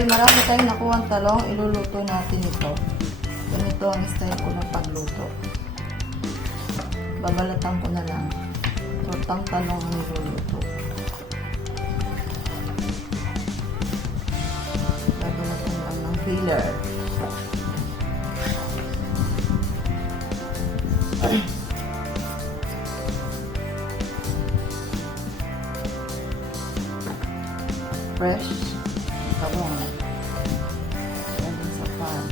Dahil marami tayong nakuha talong, iluluto natin ito. Ganito ang style ko ng pagluto. Babalatan ko na lang. Tortang talong ang iluluto. Babalatan lang ng filler. Fresh talong. Yan sa pan.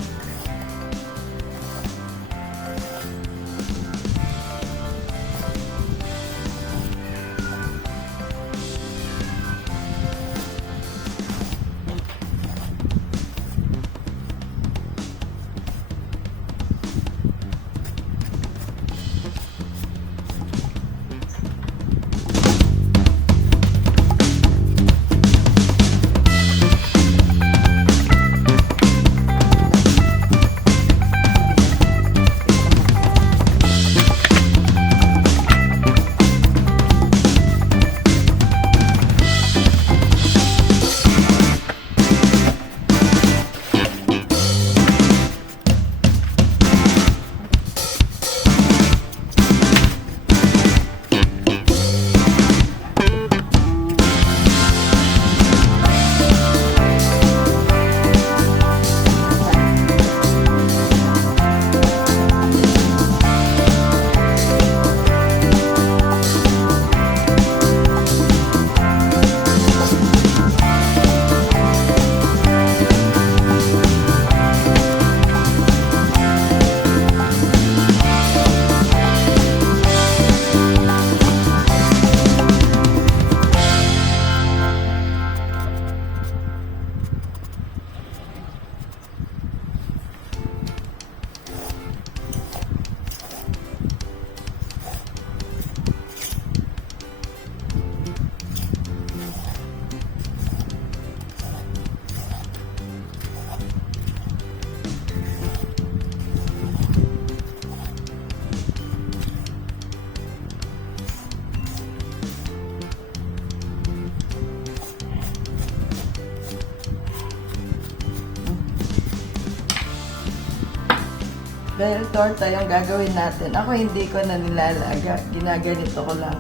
Dahil torta yung gagawin natin. Ako hindi ko na nilalaga. Ginaganito ko lang.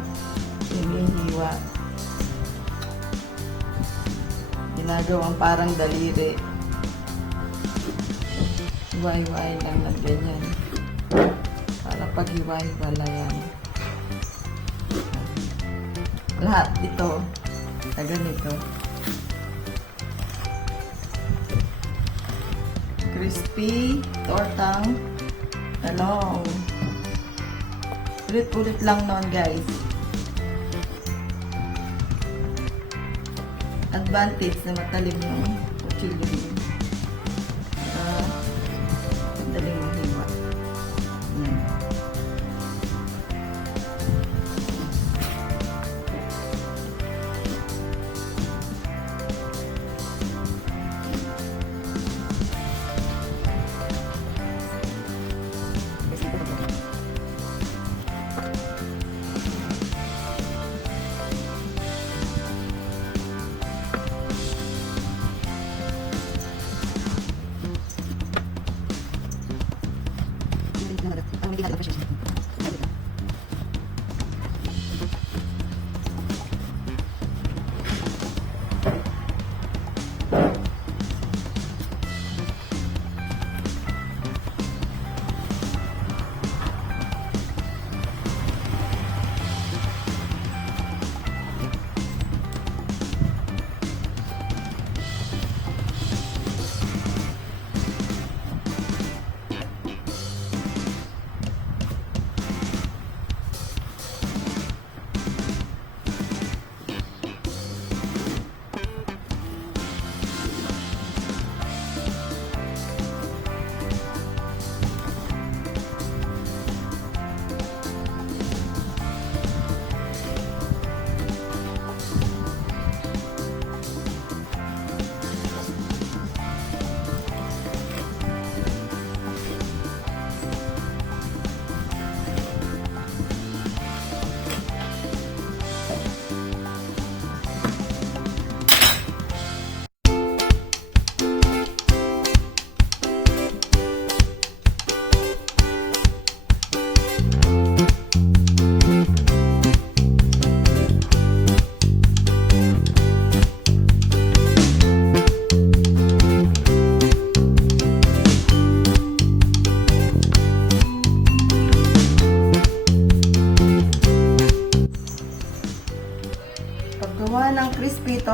Hinihiwa. Ginagawang parang daliri. Hiwa-hiwain lang na ganyan. Para pag-hiwa-hiwala yan. Lahat ito. Ganito. Crispy tortang talong. Ulit-ulit lang noon, guys. Advantage na matalim yung kutsilyo. Madaling mahiwa.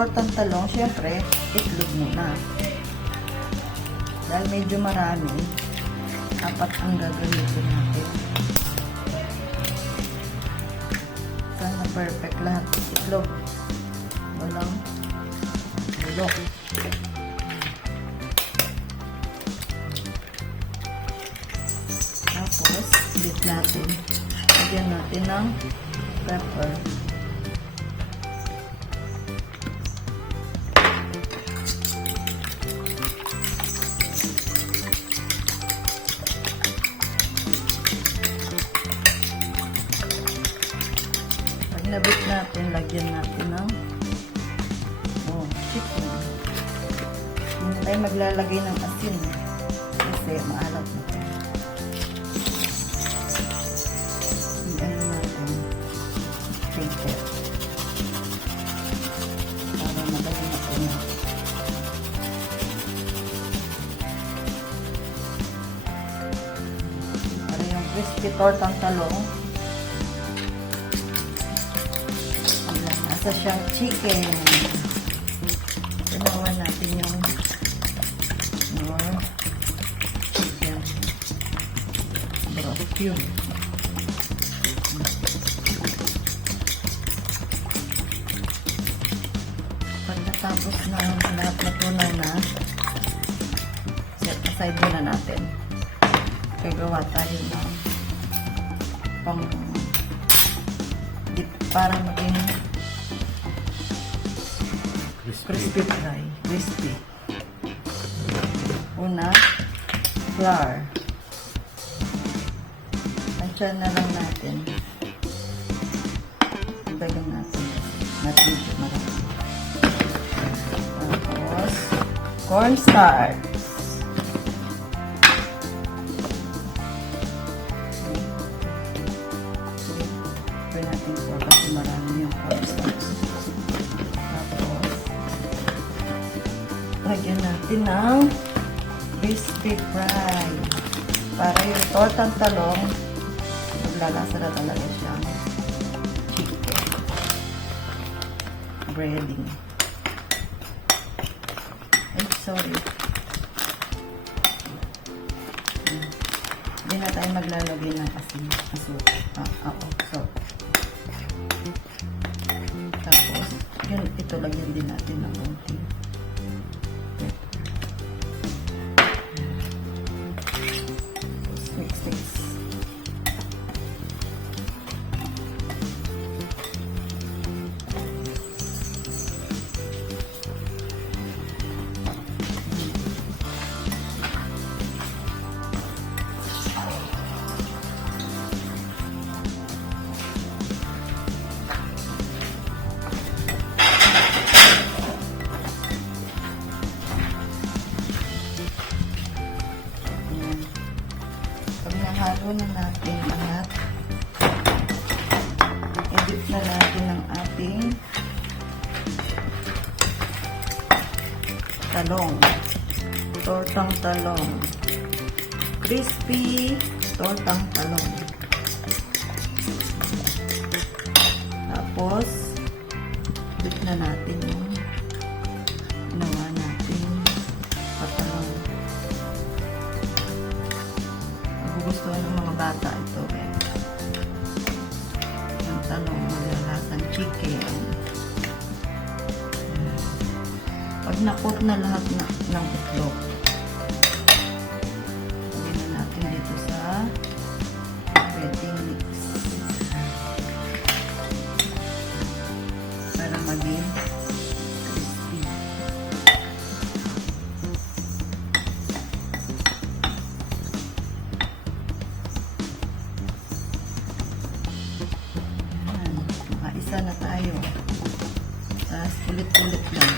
tortang talong, syempre, itlog muna. Dahil medyo marami, 4 ang gagamitin natin. Sana perfect lahat. Itlog. Walang bulok. Tapos, bit natin. Lagyan natin ng pepper. Pag nabit natin, lagyan natin ng chicken. Hindi tayo maglalagay ng asin kasi maalat na tayo. Fritter para madali na po na. Para yung crispy tortang talong nasa siyang chicken. Tunawan natin yung chicken broth cube. Tapos na lahat na tunaw na, set aside muna natin. Gagawa tayo ng pang dip para maging crispy fry. Crispy. Una, flour. Tansyan na lang natin. Dagan natin. Natin siya marami. Tapos, cornstarch. Pwede natin ito kasi marami yung cornstarch. Tapos, lagyan natin ng crispy fry. Para yung tortang talong, maglalasa na talaga siyang chicken. Breading. Sorry. Hindi na tayo maglalagay ng asin. So. Tapos, ito lagyan din natin ng konti. Mix. Halo na natin lahat. Edit na natin ang ating talong. Tortang talong. Crispy tortang talong. Tapos, edit na natin yung ginawa natin patalong. Gusto ng mga bata ito yung talong malalasang chicken. Pag na-coat na lahat ng itlog, lagyan na natin dito sa breading mix para maging crispy. Isa na tayo. Tapos ulit-ulit lang.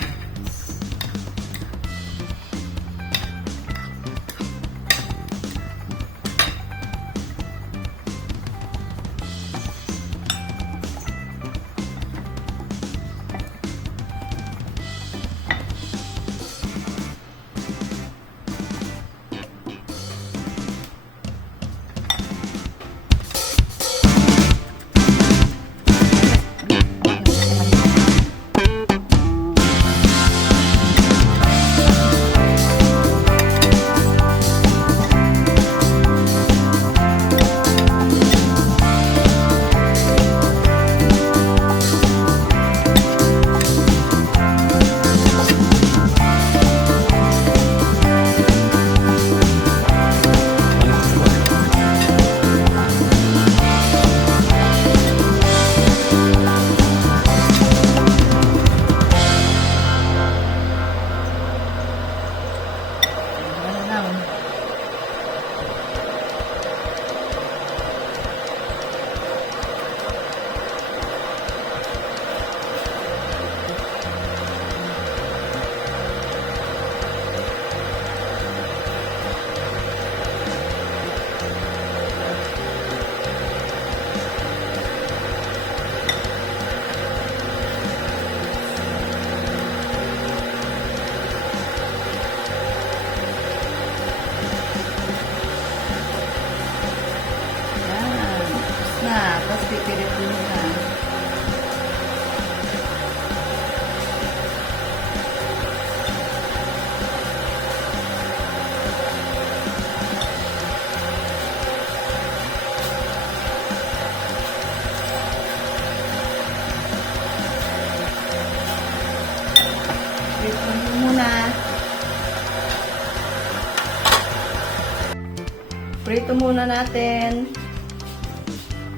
Prito muna natin.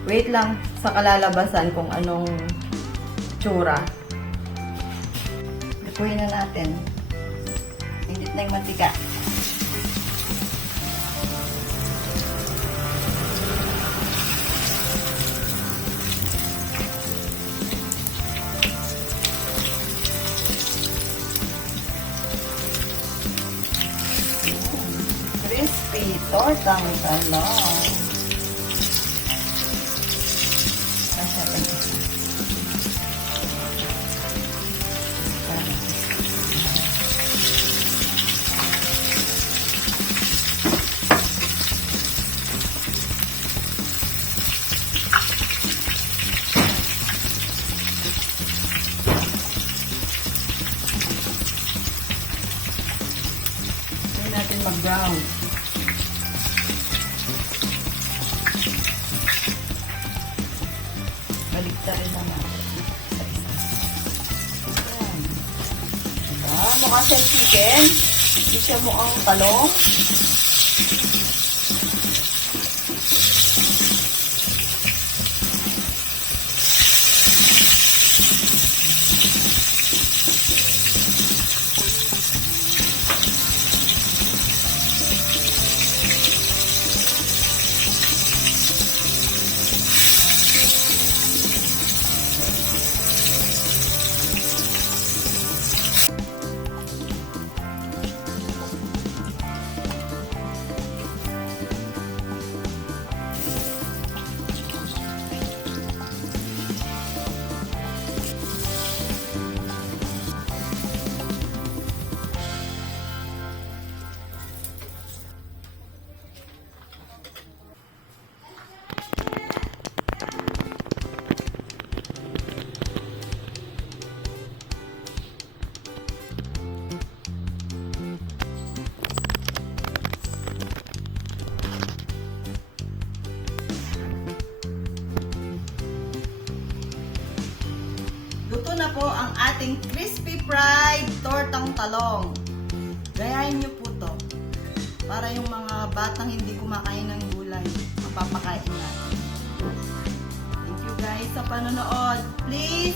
Wait lang sa kalalabasan kung anong tsura. Lutuin na natin. Init na yung mantika. Crispy tortang talong. Hindi natin mag-brown. Baliktarin na natin. Mukha siyang chicken. Hindi siya mukhang talong. Luto na po ang ating crispy fried tortang talong. Gayahin niyo po to. Para yung mga batang hindi kumakain ng gulay, mapapakain natin. Thank you guys sa panonood. Please